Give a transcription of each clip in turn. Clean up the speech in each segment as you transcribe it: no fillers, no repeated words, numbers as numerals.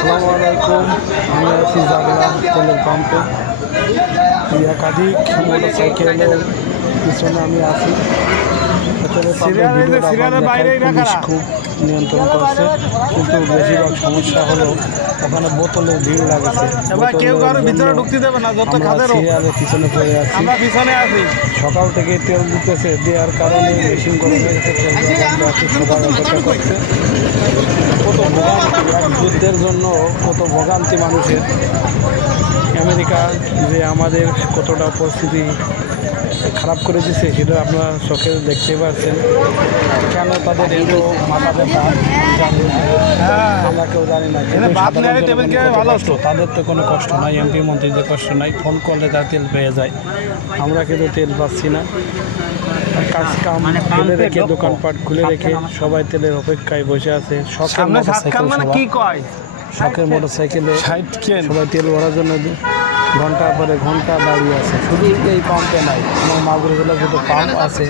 আসসালামু আলাইকুম। আমি আছি জাগলা তেলের পাম্পে। একাধিক মোটরসাইকেলের পিছনে আমি আছি। তেলের পাম্পের ভিডিওটা পুলিশ খুব নিয়ন্ত্রণ করছে, কিন্তু বেশিরভাগ সমস্যা হলো ওখানে বোতলের ভিড় লাগছে। কেউ কারো ভিতরে ঢুকতে দেবে না, যত খাদের সিরিয়ালের পিছনে পড়ে আছি। আমরা পিছনে আছি। সকাল থেকে তেল দিতেছে, দেওয়ার কারণে মেশিন গরম হয়ে গেছে, তেল দেওয়া বন্ধ আছে, সবাই অপেক্ষা করছে। কত ভোগান্তি, এক যুদ্ধের জন্য কত ভোগান্তি মানুষের। আমেরিকা যে আমাদের কতটা পরিস্থিতি খারাপ করে দিচ্ছে সেটা আপনারা চোখে দেখতে পাচ্ছেন। কেন তাদের এত মাথা ব্যথা জানি না, আমরা কেউ জানি না। তাদের তো কোনো কষ্ট নাই, এমপি মন্ত্রীদের কষ্ট নাই, ফোন করলে তার তেল পেয়ে যায়। আমরা কিন্তু তেল পাচ্ছি না। কাজ কাম খুলে রেখে, দোকানপাট খুলে রেখে সবাই তেলের অপেক্ষায় বসে আছে। শখের মোটরসাইকেলে সবাই তেল ভরার জন্য ঘন্টার পরে ঘন্টা দাঁড়িয়ে আছে। শুধু এই পাম্পে নাই, আমার মাগুর জেলার যত পাম্প আছে,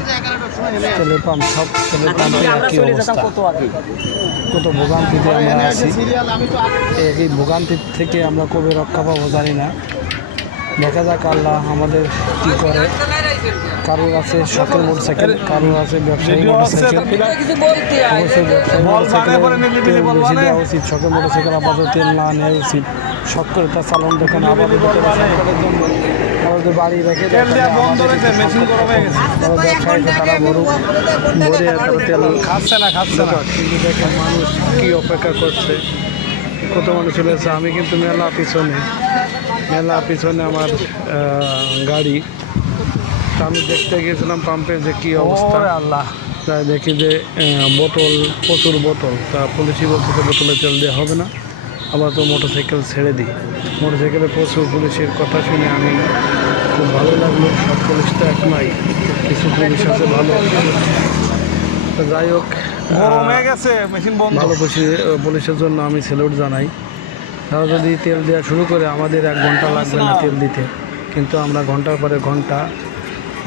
তেলের পাম্প, সব তেলের পাম্পে একই অবস্থা। কত ভোগান্তিতে আমরা আছি। এই ভোগান্তির থেকে আমরা কবে রক্ষা পাবো জানি না। দেখা যাক আল্লাহ আমাদের কী করে। কারোর আছে শখের মোটরসাইকেল, কারোর আছে ব্যবসায়ী মোটরসাইকেল। অবশ্যই ব্যবসায়ী মোটরসাইকেল তেল বেশি দেওয়া উচিত। শখের মোটরসাইকেল আপাতত তেল না নেওয়া উচিত। শখ করে তার চালান দেখেন আপাতত সংকটের জন্য আমাদের বাড়ি রেখে তারা ভরে তেল খাচ্ছে না। কিন্তু দেখেন মানুষ কী অপেক্ষা করছে, কত মানুষ চলে আসছে। আমি কিন্তু মেলা পিছনে আমার গাড়ি। তা আমি দেখতে গিয়েছিলাম পাম্পে যে কী অবস্থা। তাই দেখি যে বোতল, প্রচুর বোতল। তা পুলিশই বলতেছে বোতলে তেল দেওয়া হবে না, আবার তো মোটরসাইকেল ছেড়ে দিই। মোটরসাইকেলে প্রচুর পুলিশের কথা শুনে আমি খুব ভালো লাগলো। সব পুলিশ তো এক নয়, কিছু পুলিশ আছে ভালো। তো যাই হোক, ভালো পুলিশের জন্য আমি স্যালুট জানাই। তারা যদি তেল দেওয়া শুরু করে আমাদের 1 ঘন্টা লাগবে না তেল দিতে, কিন্তু আমরা ঘন্টার পরে ঘন্টা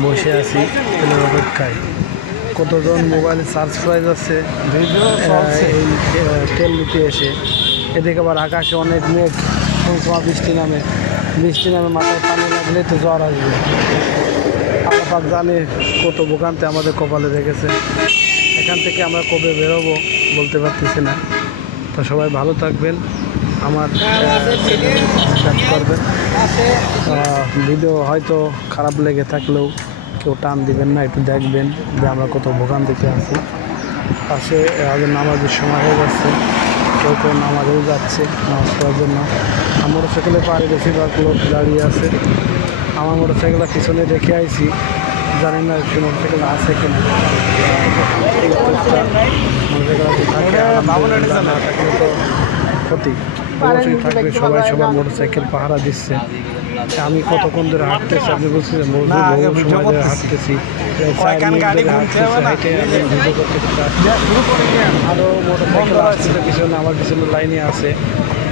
বসে আছি তেলের অপেক্ষায়। কতজন মোবাইলে সার্চ প্রাইজ আছে এই তেল নিতে এসে। এদিকে আবার আকাশে অনেক মেঘ, কোন সময় বৃষ্টি নামে মাথায় পানি লাগলে তো জ্বর আসবে। আল্লাহ পাক জানে কত ভোগান্তি আমাদের কপালে রেখেছে। এখান থেকে আমরা কবে বেরোবো বলতে পারতেছি না। তো সবাই ভালো থাকবেন, আমার সাবস্ক্রাইব করবেন। ভিডিও হয়তো খারাপ লেগে থাকলেও কেউ টান দিবেন না, একটু দেখবেন যে আমরা কত ভোগান্তিতে আছি। পাশে আগে নামাজের সময় হয়ে যাচ্ছে, কেউ নামাজেও যাচ্ছে নামাজ পড়ার জন্য। আমার মোটরসাইকেলে পাড়ে বেশিরভাগ লোক দাঁড়িয়ে আছে। আমার মোটরসাইকেলটা পিছনে রেখে আইছি, জানি না সে মোটরসাইকেল আছে কিনা। মোটরসাইকেল না থাকলে তো ক্ষতি অবশ্যই থাকবে। সবাই সবার মোটরসাইকেল পাহারা দিচ্ছে। আমি কতক্ষণ ধরে হাঁটতেছি আপনি বুঝতেছেন, সময় ধরে হাঁটতেছি, আরও মোটরসাইকেল আসছে পিছনে, আমার পিছনে লাইনে আছে।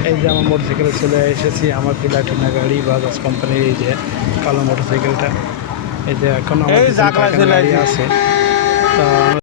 এই যে আমার মোটরসাইকেলে চলে এসেছি, আমার প্লাটিনা গাড়ি বাজাজ কোম্পানির, এই যে কালো মোটরসাইকেলটা, এই যে এখন আমার গাড়ি আছে। তা